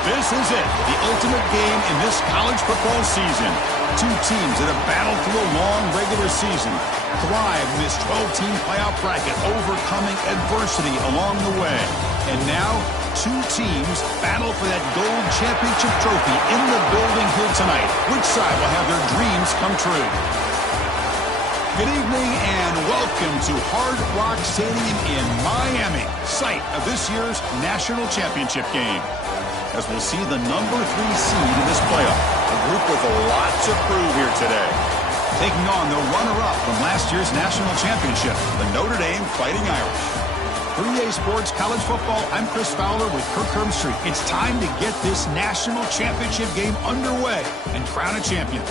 This is it, the ultimate game in this college football season. Two teams that have battled through a long regular season, thrive in this 12-team playoff bracket, overcoming adversity along the way. And now, two teams battle for that gold championship trophy in the building here tonight. Which side will have their dreams come true? Good evening and welcome to Hard Rock Stadium in Miami, site of this year's national championship game. As we'll see the number 3 seed in this playoff, a group with a lot to prove here today. Taking on the runner-up from last year's national championship, the Notre Dame Fighting Irish. 3A Sports College Football, I'm Chris Fowler with Kirk Herbstreit. It's time to get this national championship game underway and crown a champion.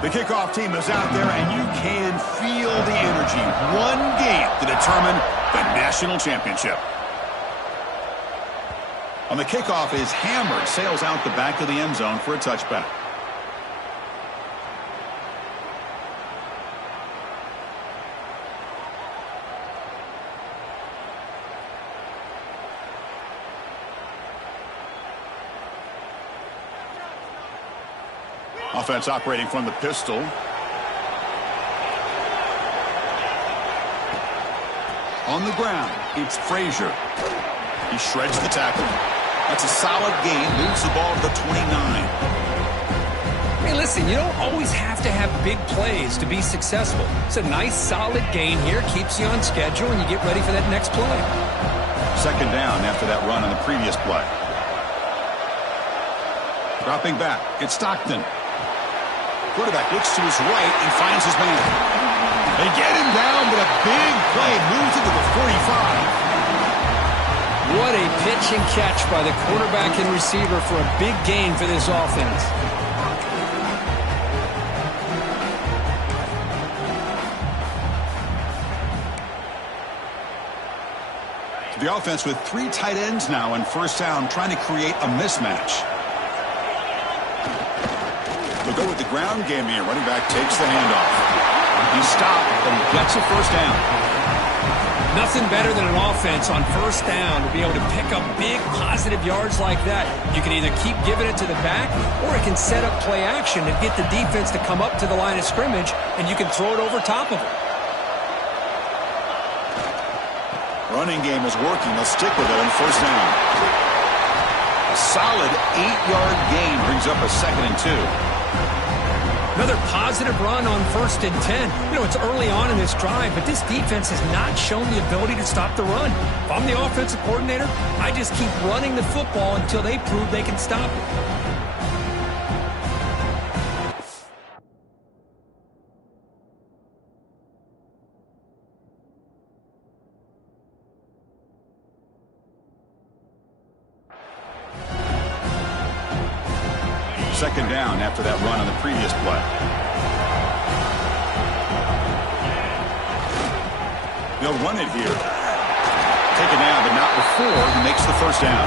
The kickoff team is out there, and you can feel the energy. One game to determine the national championship. On the kickoff is hammered, sails out the back of the end zone for a touchback. Offense operating from the pistol. On the ground, it's Frazier. He shreds the tackle. That's a solid gain. Moves the ball to the 29. Hey, listen, you don't always have to have big plays to be successful. It's a nice, solid gain here. Keeps you on schedule, and you get ready for that next play. Second down after that run on the previous play. Dropping back, it's Stockton. Quarterback looks to his right and finds his man. They get him down, but a big play moves into the 45. What a pitch and catch by the quarterback and receiver for a big gain for this offense. The offense with 3 tight ends now on first down, trying to create a mismatch. They'll go with the ground game here. Running back takes the handoff. He stopped, but he gets a first down. Nothing better than an offense on first down to be able to pick up big positive yards like that. You can either keep giving it to the back, or it can set up play action and get the defense to come up to the line of scrimmage, and you can throw it over top of it. Running game is working. They'll stick with it on first down. A solid 8-yard gain brings up a 2nd and 2. Another positive run on 1st and 10. You know, it's early on in this drive, but this defense has not shown the ability to stop the run. If I'm the offensive coordinator, I just keep running the football until they prove they can stop it. Second down after that run on the previous play. They'll run it here. Take it down, but not before he makes the first down.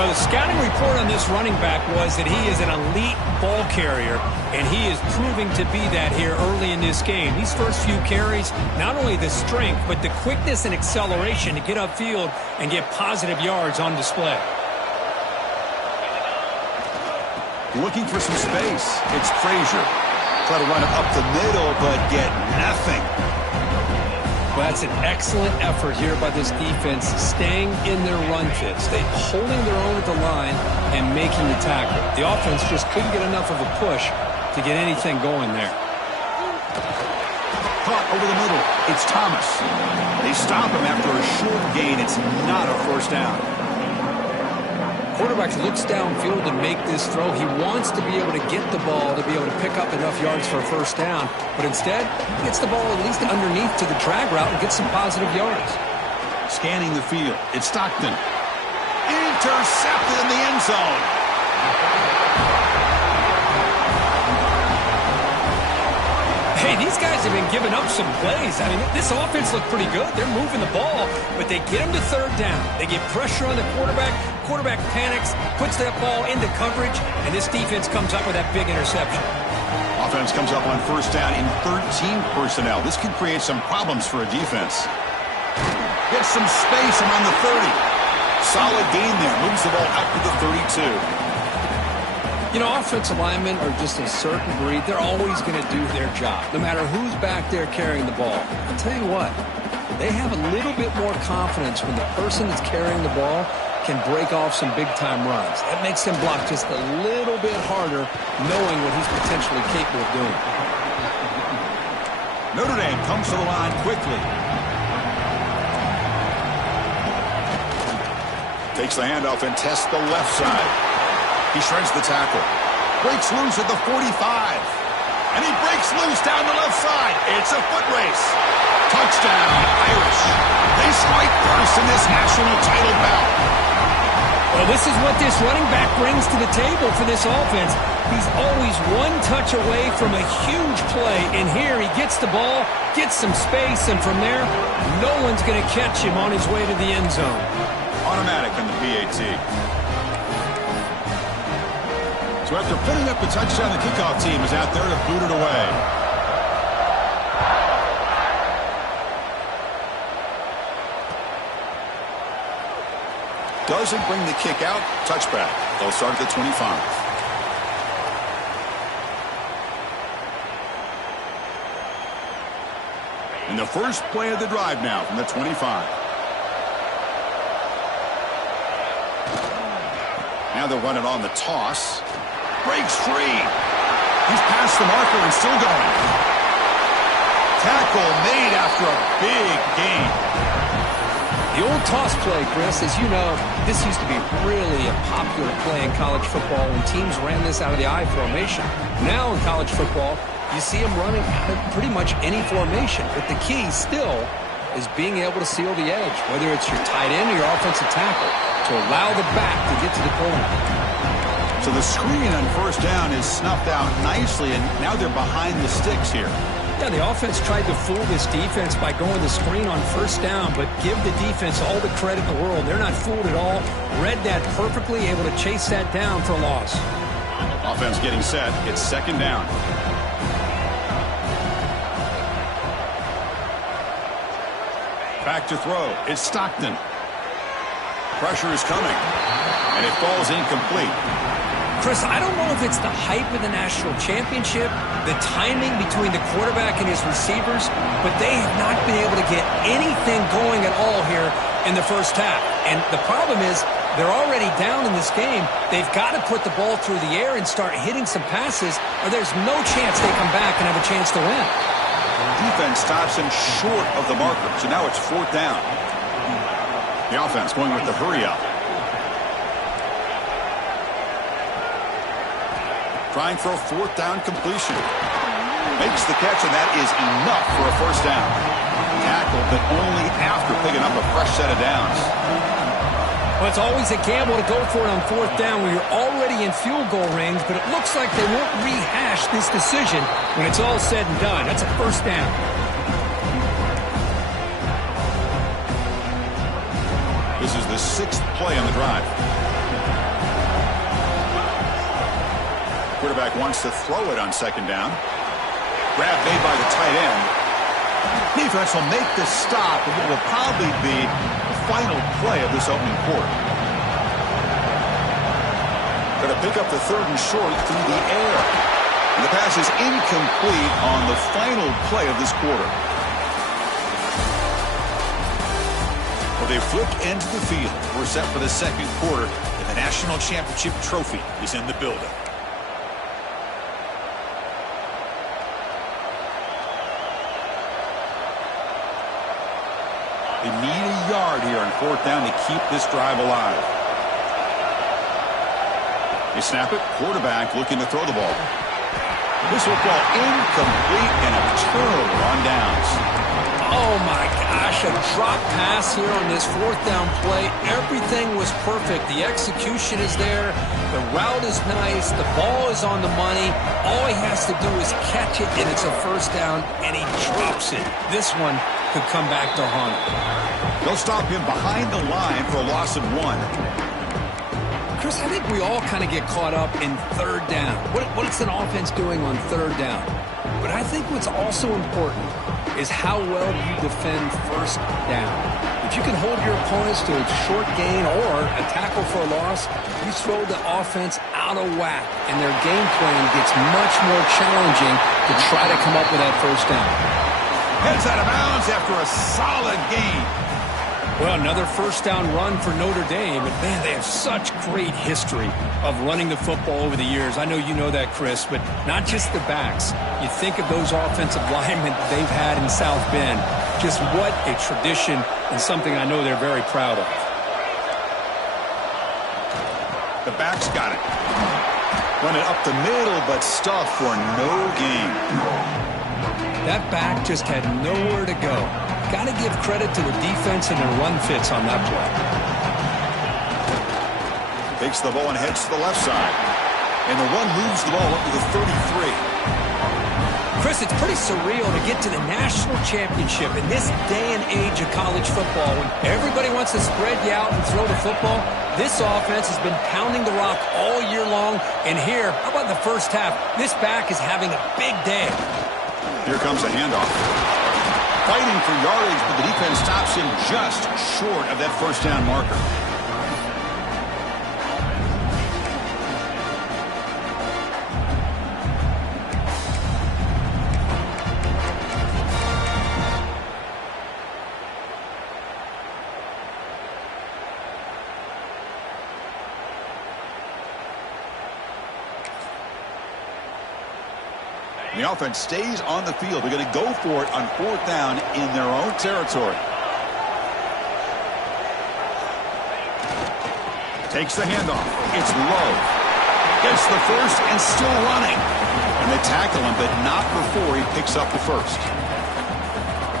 Well, the scouting report on this running back was that he is an elite ball carrier, and he is proving to be that here early in this game. These first few carries, not only the strength, but the quickness and acceleration to get upfield and get positive yards on display. Looking for some space. It's Frazier. Try to run it up the middle, but get nothing. Well, that's an excellent effort here by this defense, staying in their run fit, holding their own at the line and making the tackle. The offense just couldn't get enough of a push to get anything going there. Caught over the middle. It's Thomas. They stop him after a short gain. It's not a first down. Quarterback looks downfield to make this throw. He wants to be able to get the ball to be able to pick up enough yards for a first down, but instead he gets the ball at least underneath to the drag route and gets some positive yards. Scanning the field, it's Stockton. Intercepted in the end zone. Hey, these guys have been giving up some plays. I mean, this offense looked pretty good. They're moving the ball, but they get them to third down. They get pressure on the quarterback. Quarterback panics, puts that ball into coverage, and this defense comes up with that big interception. Offense comes up on first down in 13 personnel. This could create some problems for a defense. Gets some space around the 30. Solid gain there. Moves the ball out to the 32. You know, offensive linemen are just a certain breed. They're always going to do their job, no matter who's back there carrying the ball. I'll tell you what, they have a little bit more confidence when the person that's carrying the ball can break off some big-time runs. That makes him block just a little bit harder, knowing what he's potentially capable of doing. Notre Dame comes to the line quickly. Takes the handoff and tests the left side. He shreds the tackle. Breaks loose at the 45. And he breaks loose down the left side. It's a foot race. Touchdown, Irish. They strike first in this national title bout. Well, this is what this running back brings to the table for this offense. He's always one touch away from a huge play. And here he gets the ball, gets some space, and from there, no one's going to catch him on his way to the end zone. Automatic on the PAT. So after putting up the touchdown, the kickoff team is out there to boot it away. Doesn't bring the kick out. Touchback. They'll start at the 25. And the first play of the drive now from the 25. Now they'll run it on the toss. Breaks free. He's past the marker and still going. Tackle made after a big gain. The old toss play, Chris, as you know, this used to be really a popular play in college football when teams ran this out of the I formation. Now in college football, you see them running out of pretty much any formation. But the key still is being able to seal the edge, whether it's your tight end or your offensive tackle, to allow the back to get to the corner. So the screen on first down is snuffed out nicely, and now they're behind the sticks here. Yeah, the offense tried to fool this defense by going the screen on first down, but give the defense all the credit in the world. They're not fooled at all. Read that perfectly, able to chase that down for a loss. Offense getting set. It's second down. Back to throw. It's Stockton. Pressure is coming, and it falls incomplete. Chris, I don't know if it's the hype of the national championship, the timing between the quarterback and his receivers, but they have not been able to get anything going at all here in the first half. And the problem is they're already down in this game. They've got to put the ball through the air and start hitting some passes, or there's no chance they come back and have a chance to win. Defense stops him short of the marker, so now it's fourth down. The offense going with the hurry-up. Trying for a fourth down completion. Makes the catch, and that is enough for a first down. Tackled, but only after picking up a fresh set of downs. Well, it's always a gamble to go for it on fourth down when you're already in field goal range, but it looks like they won't rehash this decision when it's all said and done. That's a first down. This is the sixth play on the drive. Quarterback wants to throw it on second down. Grab made by the tight end. Defense will make the stop in what will probably be the final play of this opening quarter. Going to pick up the third and short through the air. And the pass is incomplete on the final play of this quarter. Well, they flipped into the field. We're set for the second quarter, and the national championship trophy is in the building. They need a yard here on fourth down to keep this drive alive. They snap it. Quarterback looking to throw the ball. This will fall incomplete and a turnover on downs. Oh, my gosh, a drop pass here on this fourth down play. Everything was perfect. The execution is there. The route is nice. The ball is on the money. All he has to do is catch it, and it's a first down, and he drops it. This one could come back to haunt him. They'll stop him behind the line for a loss of 1. Chris, I think we all kind of get caught up in third down. What's an offense doing on third down? But I think what's also important is how well you defend first down. If you can hold your opponents to a short gain or a tackle for a loss, you throw the offense out of whack, and their game plan gets much more challenging to try to come up with that first down. Heads out of bounds after a solid gain. Well, another first down run for Notre Dame, and man, they have such great history of running the football over the years. I know you know that, Chris, but not just the backs. You think of those offensive linemen they've had in South Bend. Just what a tradition and something I know they're very proud of. The back's got it. Run it up the middle, but stuffed for no gain. That back just had nowhere to go. Got to give credit to the defense and their run fits on that play. Takes the ball and heads to the left side. And the run moves the ball up to the 33. Chris, it's pretty surreal to get to the national championship in this day and age of college football when everybody wants to spread you out and throw the football. This offense has been pounding the rock all year long. And here, how about the first half? This back is having a big day. Here comes a handoff. Fighting for yardage, but the defense stops him just short of that first down marker. The offense stays on the field. They're going to go for it on fourth down in their own territory. Takes the handoff. It's low. Gets the first and still running. And they tackle him, but not before he picks up the first.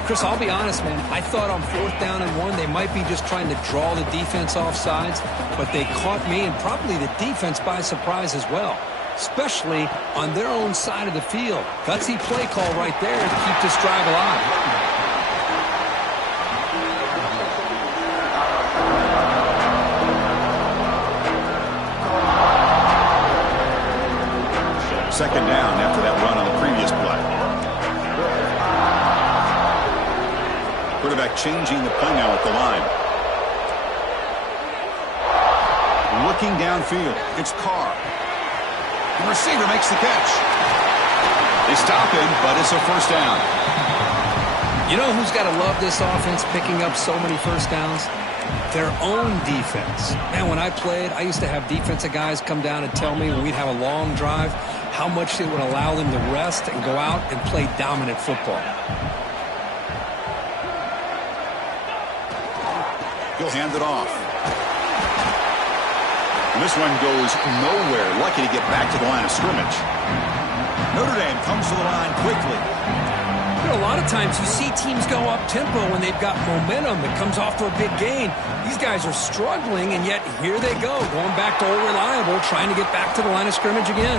Chris, I'll be honest, man. I thought on fourth down and 1, they might be just trying to draw the defense off sides, but they caught me and probably the defense by surprise as well, especially on their own side of the field. Gutsy play call right there to keep this drive alive. Second down after that run on the previous play. Quarterback changing the play now at the line. Looking downfield. It's Carr. The receiver makes the catch. They stop him, but it's a first down. You know who's got to love this offense picking up so many first downs? Their own defense. Man, when I played, I used to have defensive guys come down and tell me when we'd have a long drive how much it would allow them to rest and go out and play dominant football. He'll hand it off. And this one goes nowhere. Lucky to get back to the line of scrimmage. Notre Dame comes to the line quickly. You know, a lot of times you see teams go up-tempo when they've got momentum. It comes off for a big gain. These guys are struggling, and yet here they go, going back to old reliable, trying to get back to the line of scrimmage again.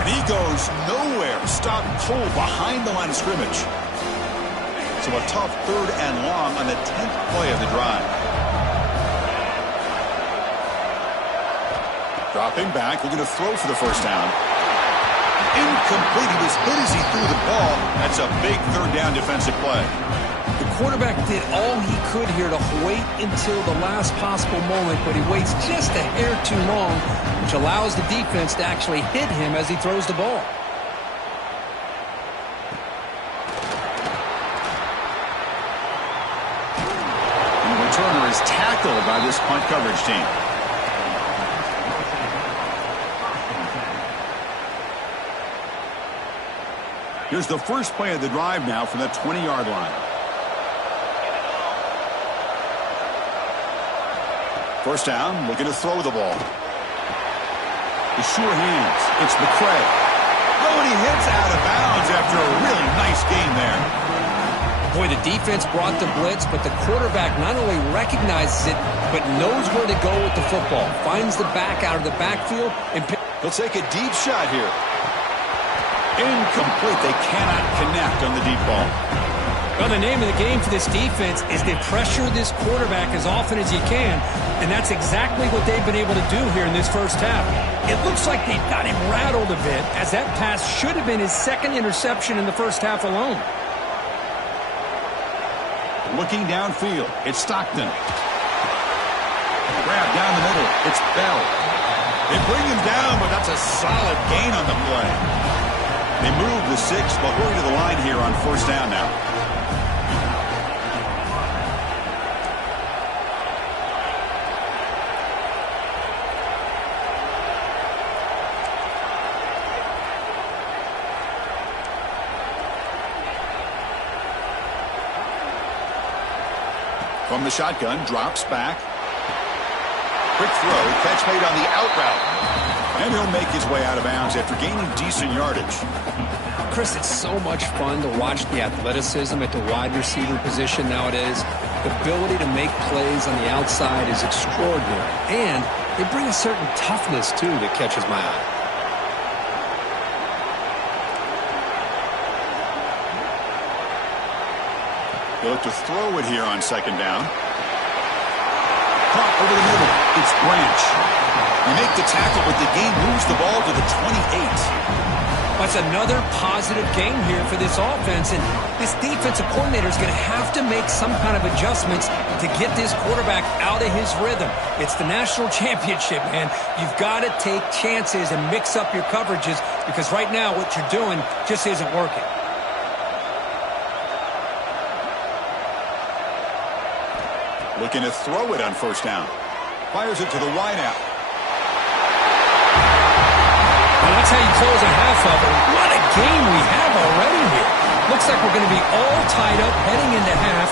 And he goes nowhere. Stopped cold behind the line of scrimmage. So a tough third and long on the 10th play of the drive. Dropping back, looking to throw for the first down. Incomplete. He was hit as he threw the ball. That's a big third down defensive play. The quarterback did all he could here to wait until the last possible moment, but he waits just a hair too long, which allows the defense to actually hit him as he throws the ball. And the returner is tackled by this punt coverage team. Here's the first play of the drive now from the 20-yard line. First down, looking to throw the ball. The sure hands. It's McCray. Oh, and he hits out of bounds after a really nice game there. Boy, the defense brought the blitz, but the quarterback not only recognizes it, but knows where to go with the football. Finds the back out of the backfield. And he'll take a deep shot here. Incomplete. They cannot connect on the deep ball. Well, the name of the game for this defense is to pressure this quarterback as often as you can, and that's exactly what they've been able to do here in this first half. It looks like they've got him rattled a bit, as that pass should have been his second interception in the first half alone. Looking downfield, it's Stockton. Grab down the middle, it's Bell. They bring him down, but that's a solid gain on the play. They move the 6, but hurry to the line here on first down now. From the shotgun, drops back. Quick throw, catch made on the out route. And he'll make his way out of bounds after gaining decent yardage. Chris, it's so much fun to watch the athleticism at the wide receiver position nowadays. The ability to make plays on the outside is extraordinary. And they bring a certain toughness, too, that catches my eye. They'll look to throw it here on second down. Caught over the middle. It's Branch. They make the tackle, but the game moves the ball to the 28. That's another positive game here for this offense, and this defensive coordinator is going to have to make some kind of adjustments to get this quarterback out of his rhythm. It's the national championship, man. You've got to take chances and mix up your coverages, because right now what you're doing just isn't working. Looking to throw it on first down. Fires it to the wideout. Well, that's how you close a half of it. What a game we have already here. Looks like we're going to be all tied up heading into half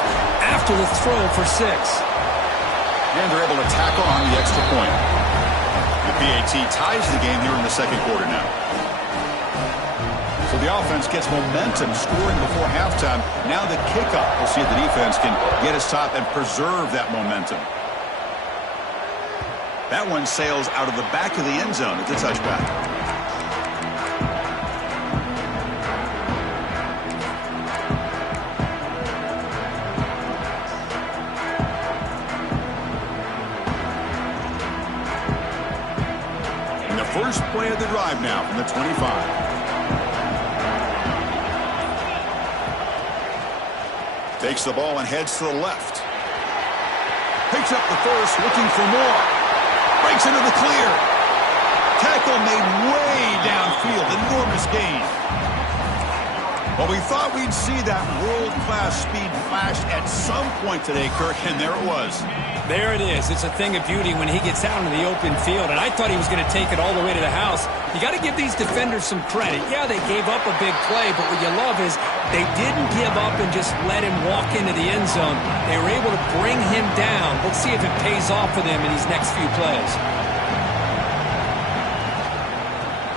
after the throw for 6. And they're able to tackle on the extra point. The PAT ties the game here in the second quarter now. So the offense gets momentum, scoring before halftime. Now the kickoff. We'll see if the defense can get a stop and preserve that momentum. That one sails out of the back of the end zone. It's a touchback. And the first play of the drive now from the 25. Takes the ball and heads to the left. Picks up the first, looking for more. Breaks into the clear. Tackle made way downfield. Enormous gain. Well, we thought we'd see that world-class speed flash at some point today, Kirk, and there it was. There it is. It's a thing of beauty when he gets out in the open field, and I thought he was going to take it all the way to the house. You got to give these defenders some credit. Yeah, they gave up a big play, but what you love is they didn't give up and just let him walk into the end zone. They were able to bring him down. Let's see if it pays off for them in these next few plays.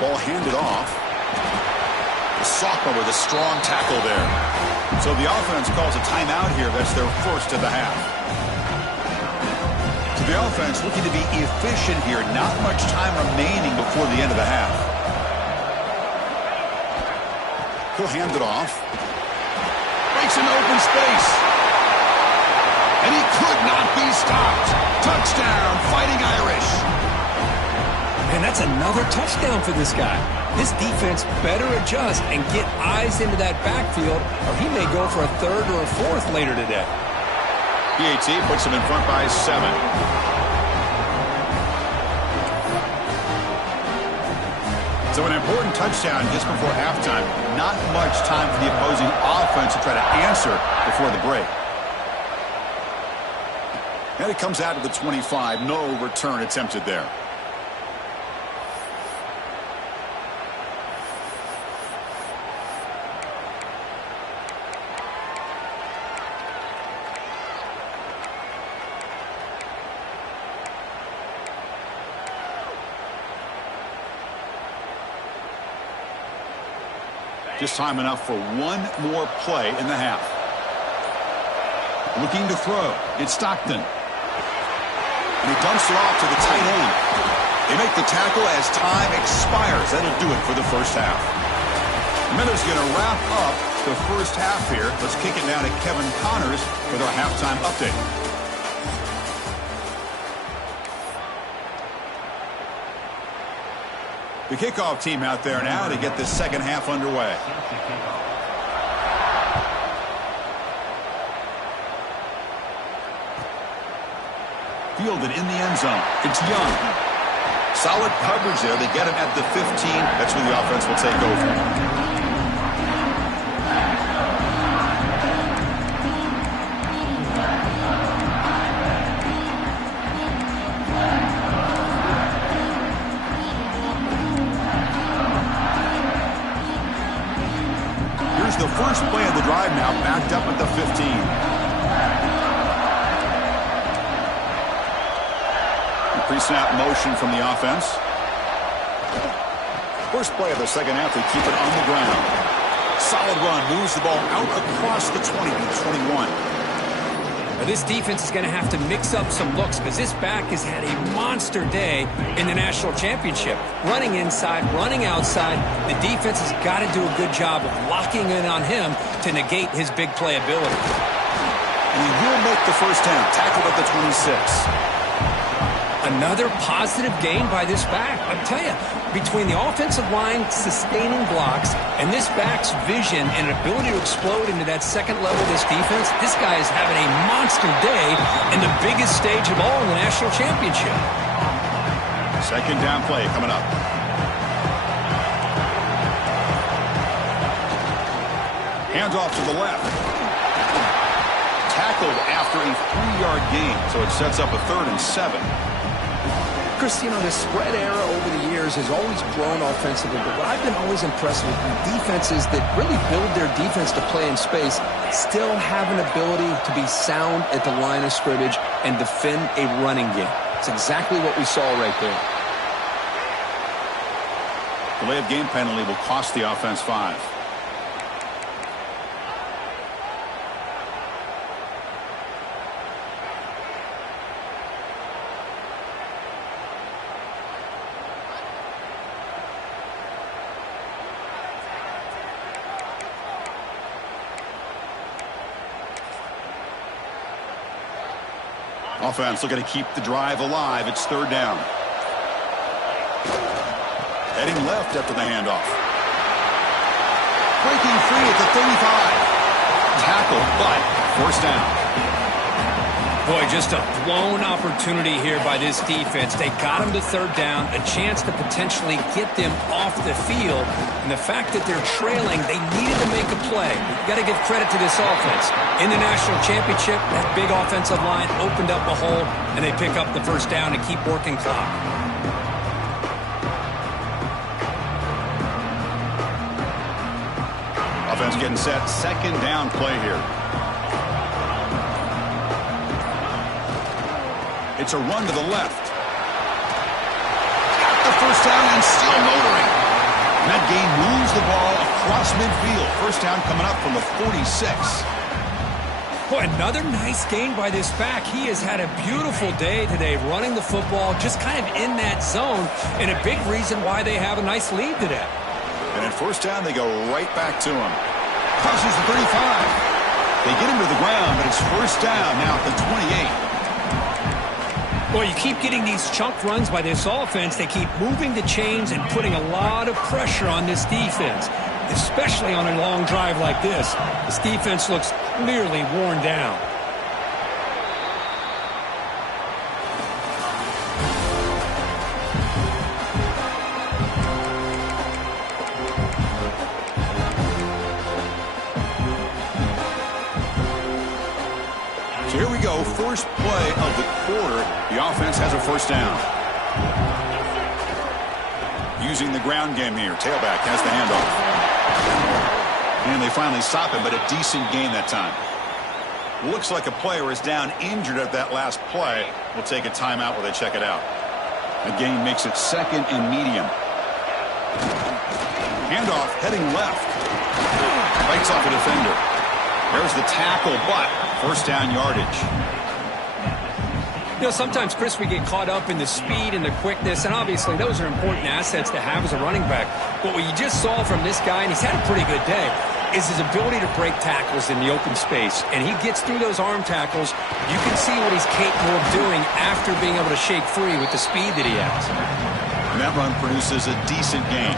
Ball handed off. The sophomore with a strong tackle there. So the offense calls a timeout here. That's their first of the half. So the offense looking to be efficient here. Not much time remaining before the end of the half. He'll hand it off. Breaks into open space. And he could not be stopped. Touchdown, Fighting Irish. And that's another touchdown for this guy. This defense better adjust and get eyes into that backfield, or he may go for a third or a fourth later today. PAT puts him in front by 7. So an important touchdown just before halftime. Not much time for the opposing offense to try to answer before the break. And it comes out to the 25. No return attempted there. Just time enough for one more play in the half. Looking to throw. It's Stockton. And he dumps it off to the tight end. They make the tackle as time expires. That'll do it for the first half. Miller's going to wrap up the first half here. Let's kick it now to Kevin Connors with our halftime update. The kickoff team out there now to get this second half underway. Fielded in the end zone. It's Young. Solid coverage there. They get him at the 15. That's where the offense will take over. The first play of the drive now, backed up at the 15. The pre-snap motion from the offense. First play of the second half, they keep it on the ground. Solid run, moves the ball out across the 20 to 21. Now this defense is going to have to mix up some looks because this back has had a monster day in the national championship. Running inside, running outside. The defense has got to do a good job of locking in on him to negate his big play ability. And he will make the first down. Tackled at the 26. Another positive gain by this back. I tell you, between the offensive line sustaining blocks and this back's vision and ability to explode into that second level of this defense, this guy is having a monster day in the biggest stage of all in the national championship. Second down play coming up. Hands off to the left. Tackled after a 3-yard gain, so it sets up a 3rd and 7. Chris, you know, the spread era over the years has always grown offensively, but what I've been always impressed with defenses that really build their defense to play in space still have an ability to be sound at the line of scrimmage and defend a running game. It's exactly what we saw right there. Delay of game penalty will cost the offense 5. Offense looking to keep the drive alive. It's 3rd down. Heading left after the handoff. Breaking free at the 35. Tackled, but first down. Boy, just a blown opportunity here by this defense. They got him to 3rd down, a chance to potentially get them off the field. And the fact that they're trailing, they needed to make a play. You've got to give credit to this offense. In the national championship, that big offensive line opened up a hole, and they pick up the first down and keep working clock. Offense getting set. Second down play here. It's a run to the left. Got the first down and still motoring. And that gain moves the ball across midfield. First down coming up from the 46. Boy, another nice gain by this back. He has had a beautiful day today running the football, just kind of in that zone, and a big reason why they have a nice lead today. And at first down, they go right back to him. Crosses the 35. They get him to the ground, but it's first down now at the 28. Well, you keep getting these chunk runs by this offense. They keep moving the chains and putting a lot of pressure on this defense, especially on a long drive like this. This defense looks clearly worn down. So here we go, first play of the quarter. The offense has a first down. Using the ground game here. Tailback has the handoff. And they finally stop him, but a decent gain that time. Looks like a player is down injured at that last play. We'll take a timeout while they check it out. The gain makes it 2nd and medium. Handoff heading left. Bites off a defender. There's the tackle, but first down yardage. You know, sometimes, Chris, we get caught up in the speed and the quickness, and obviously those are important assets to have as a running back. But what you just saw from this guy, and he's had a pretty good day, is his ability to break tackles in the open space. And he gets through those arm tackles. You can see what he's capable of doing after being able to shake free with the speed that he has. And that run produces a decent gain.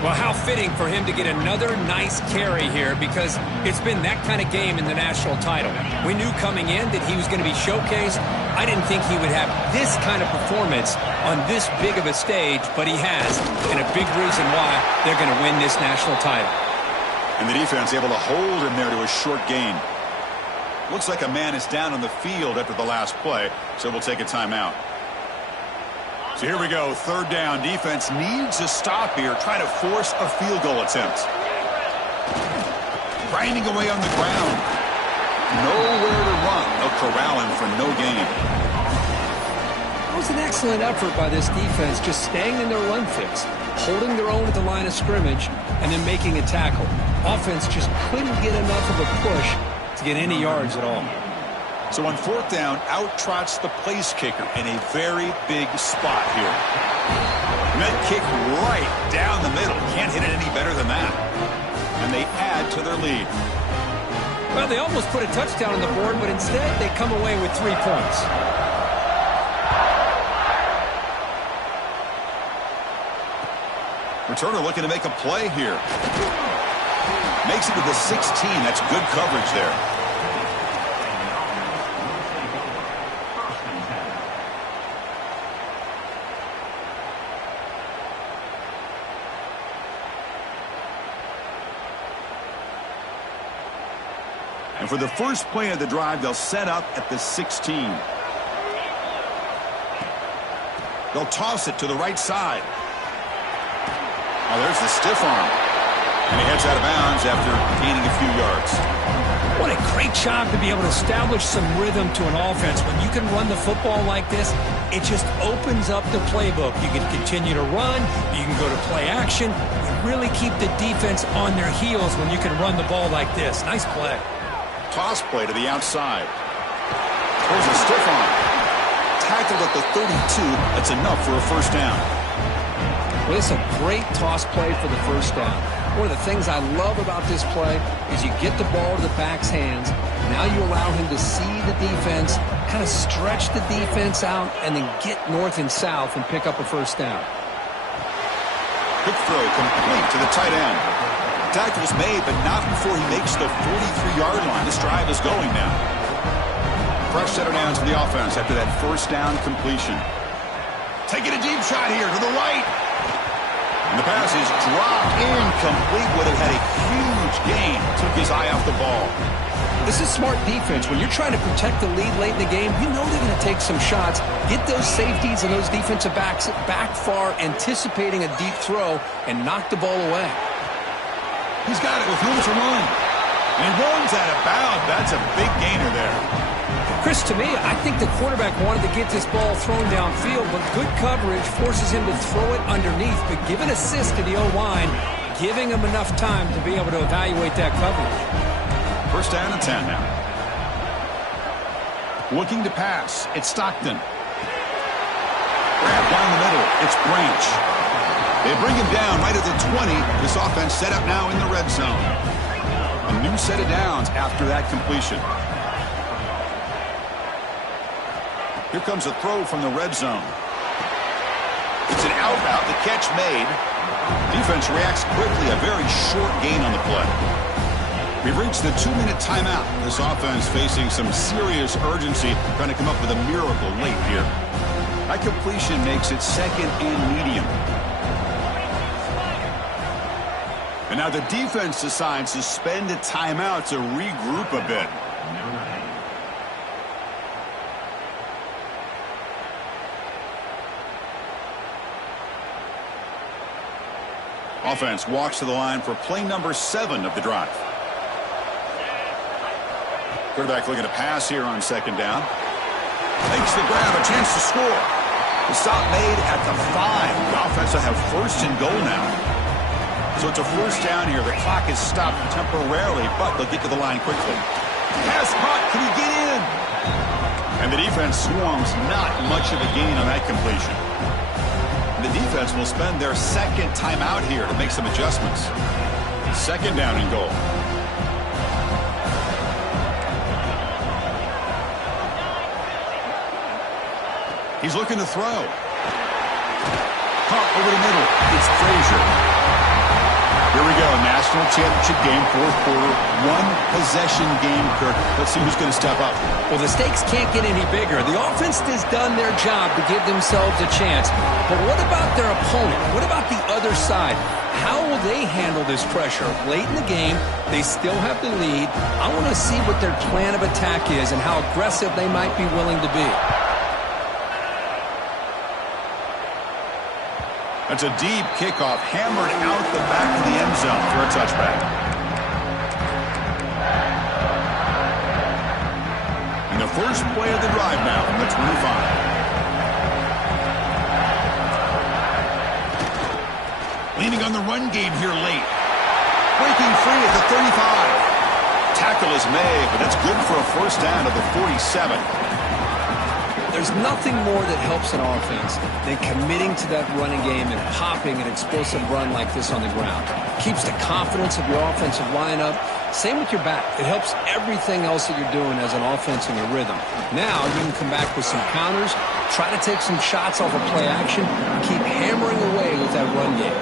Well, how fitting for him to get another nice carry here, because it's been that kind of game in the national title. We knew coming in that he was going to be showcased. I didn't think he would have this kind of performance on this big of a stage, but he has, and a big reason why they're going to win this national title. And the defense able to hold him there to a short gain. Looks like a man is down on the field after the last play, so we'll take a timeout. So here we go, third down. Defense needs a stop here, try to force a field goal attempt. Grinding away on the ground. Nowhere to run. They'll corral him for no gain. That was an excellent effort by this defense, just staying in their run fix, holding their own at the line of scrimmage, and then making a tackle. Offense just couldn't get enough of a push to get any yards at all. So on fourth down, out trots the place kicker in a very big spot here. And that kick right down the middle. Can't hit it any better than that. And they add to their lead. Well, they almost put a touchdown on the board, but instead they come away with 3 points. Returner looking to make a play here. Makes it to the 16. That's good coverage there. And for the first play of the drive, they'll set up at the 16. They'll toss it to the right side. Oh, there's the stiff arm. And he heads out of bounds after gaining a few yards. What a great job to be able to establish some rhythm to an offense. When you can run the football like this, it just opens up the playbook. You can continue to run. You can go to play action. You really keep the defense on their heels when you can run the ball like this. Nice play. Toss play to the outside. There's a stiff arm. Tackled at the 32. That's enough for a first down. Well, it's a great toss play for the first down. One of the things I love about this play is you get the ball to the back's hands. Now you allow him to see the defense, kind of stretch the defense out, and then get north and south and pick up a first down. Quick throw complete to the tight end. Tackle's made, but not before he makes the 43-yard line. This drive is going now. Fresh set of downs for the offense after that first down completion. Taking a deep shot here to the right. And the pass is dropped incomplete. Would have had a huge gain. Took his eye off the ball. This is smart defense. When you're trying to protect the lead late in the game, you know they're going to take some shots. Get those safeties and those defensive backs back far, anticipating a deep throw, and knock the ball away. He's got it with room to run. And he runs out of bounds. That's a big gainer there. Chris, to me, I think the quarterback wanted to get this ball thrown downfield, but good coverage forces him to throw it underneath. But give an assist to the O-line, giving him enough time to be able to evaluate that coverage. First down and 10 now. Looking to pass. It's Stockton. Grab down the middle. It's Branch. They bring him down right at the 20. This offense set up now in the red zone. A new set of downs after that completion. Here comes a throw from the red zone. It's an out route. The catch made. Defense reacts quickly. A very short gain on the play. We've reached the 2-minute timeout. This offense facing some serious urgency, trying to come up with a miracle late here. That completion makes it second and medium. And now the defense decides to spend a timeout to regroup a bit. Offense walks to the line for play number 7 of the drive. Quarterback looking to pass here on second down. Makes the grab, a chance to score. The stop made at the 5. The offense will have first and goal now. So it's a first down here. The clock is stopped temporarily, but they'll get to the line quickly. Pass caught. Can he get in? And the defense swarms. Not much of a gain on that completion. The defense will spend their second timeout here to make some adjustments. Second down and goal. He's looking to throw. Caught over the middle. It's Frazier. Here we go. National championship game, fourth quarter. One possession game, Kirk. Let's see who's going to step up. Well, the stakes can't get any bigger. The offense has done their job to give themselves a chance. But what about their opponent? What about the other side? How will they handle this pressure? Late in the game, they still have the lead. I want to see what their plan of attack is and how aggressive they might be willing to be. That's a deep kickoff, hammered out the back of the end zone for a touchback. And the first play of the drive now from the 25. Leaning on the run game here late. Breaking free at the 35. Tackle is made, but that's good for a first down to the 47. There's nothing more that helps an offense than committing to that running game and popping an explosive run like this on the ground. Keeps the confidence of your offensive lineup. Same with your back. It helps everything else that you're doing as an offense in your rhythm. Now you can come back with some counters, try to take some shots off of play action, and keep hammering away with that run game.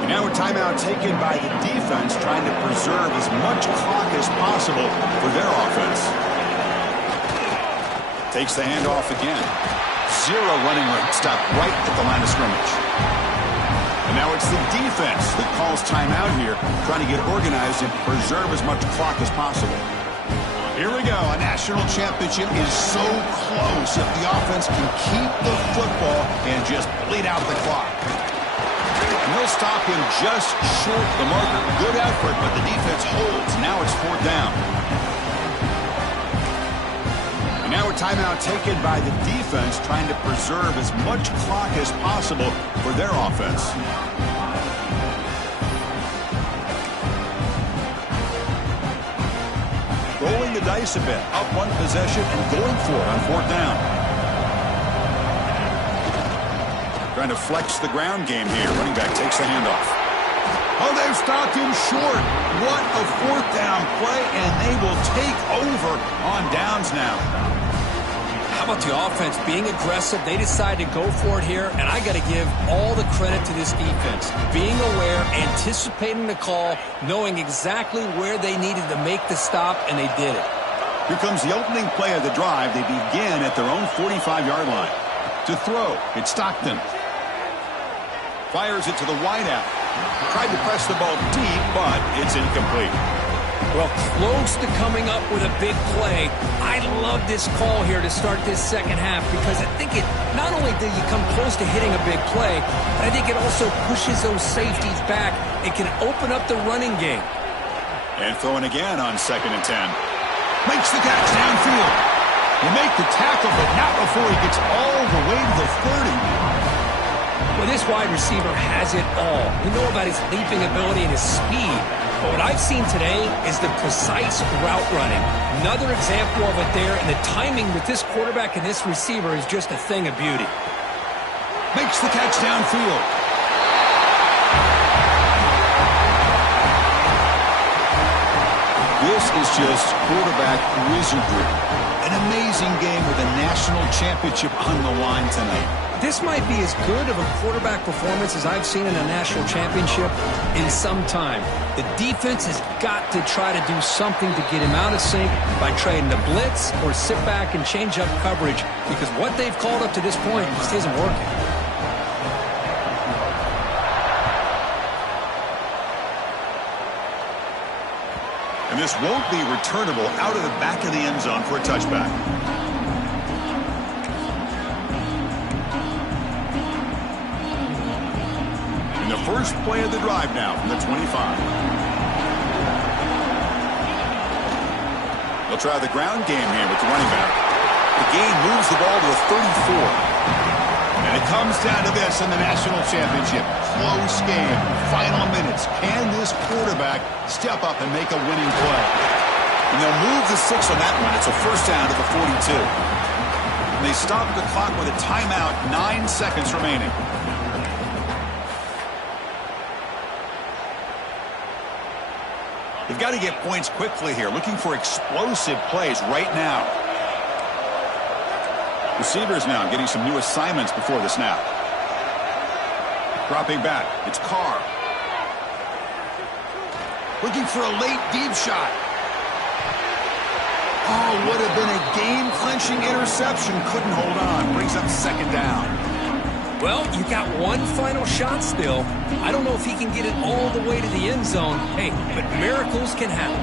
And now a timeout taken by the defense, trying to preserve as much clock as possible for their offense. Takes the handoff again. Zero running room. Stop right at the line of scrimmage. And now it's the defense that calls timeout here, trying to get organized and preserve as much clock as possible. Here we go. A national championship is so close if the offense can keep the football and just bleed out the clock. And they'll stop him just short the marker. Good effort, but the defense holds. Now it's fourth down. Now a timeout taken by the defense, trying to preserve as much clock as possible for their offense. Rolling the dice a bit, up one possession and going for it on fourth down. Trying to flex the ground game here. Running back takes the handoff. Oh, they've stopped him short. What a fourth down play, and they will take over on downs now. How about the offense being aggressive? They decide to go for it here, and I got to give all the credit to this defense. Being aware, anticipating the call, knowing exactly where they needed to make the stop, and they did it. Here comes the opening play of the drive. They begin at their own 45-yard line. To throw, it's Stockton. Fires it to the wideout. Tried to press the ball deep, but it's incomplete. Well, close to coming up with a big play. I love this call here to start this second half because I think it not only did you come close to hitting a big play, but I think it also pushes those safeties back. It can open up the running game. And throwing again on 2nd and 10. Makes the catch downfield. He make the tackle, but not before he gets all the way to the 30. Well, this wide receiver has it all. We know about his leaping ability and his speed. But what I've seen today is the precise route running. Another example of it there, and the timing with this quarterback and this receiver is just a thing of beauty. Makes the catch downfield. This is just quarterback wizardry. An amazing game with a national championship on the line tonight. This might be as good of a quarterback performance as I've seen in a national championship in some time. The defense has got to try to do something to get him out of sync by trading the blitz or sit back and change up coverage because what they've called up to this point just isn't working. And this won't be returnable out of the back of the end zone for a touchback. And the first play of the drive now from the 25. They'll try the ground game here with the running back. The gain moves the ball to the 34. And And it comes down to this in the national championship. Close game, final minutes. Can this quarterback step up and make a winning play? And they'll move the 6 on that one. It's a first down to the 42. And they stop the clock with a timeout, 9 seconds remaining. They've got to get points quickly here, looking for explosive plays right now. Receivers now getting some new assignments before the snap. Dropping back, it's Carr. Looking for a late deep shot. Oh, would have been a game-clinching interception. Couldn't hold on. Brings up second down. Well, you got one final shot still. I don't know if he can get it all the way to the end zone. Hey, but miracles can happen.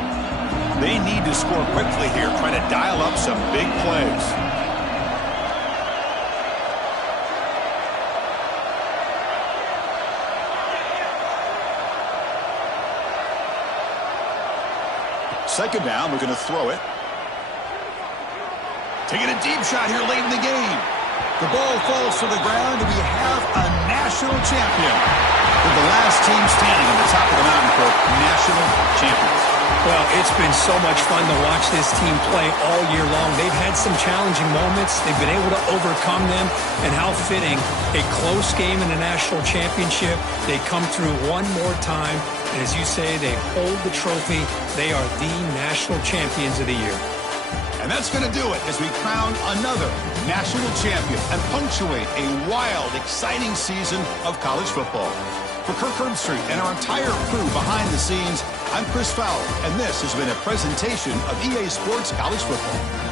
They need to score quickly here, trying to dial up some big plays. Second down, we're going to throw it. Taking a deep shot here late in the game. The ball falls to the ground, and we have a national champion. With the last team standing on the top of the mountain for national champions. Well, it's been so much fun to watch this team play all year long. They've had some challenging moments. They've been able to overcome them. And how fitting, a close game in the national championship. They come through one more time. And as you say, they hold the trophy. They are the national champions of the year. And that's going to do it as we crown another national champion and punctuate a wild, exciting season of college football. For Kirk Herbstreit and our entire crew behind the scenes, I'm Chris Fowler, and this has been a presentation of EA Sports College Football.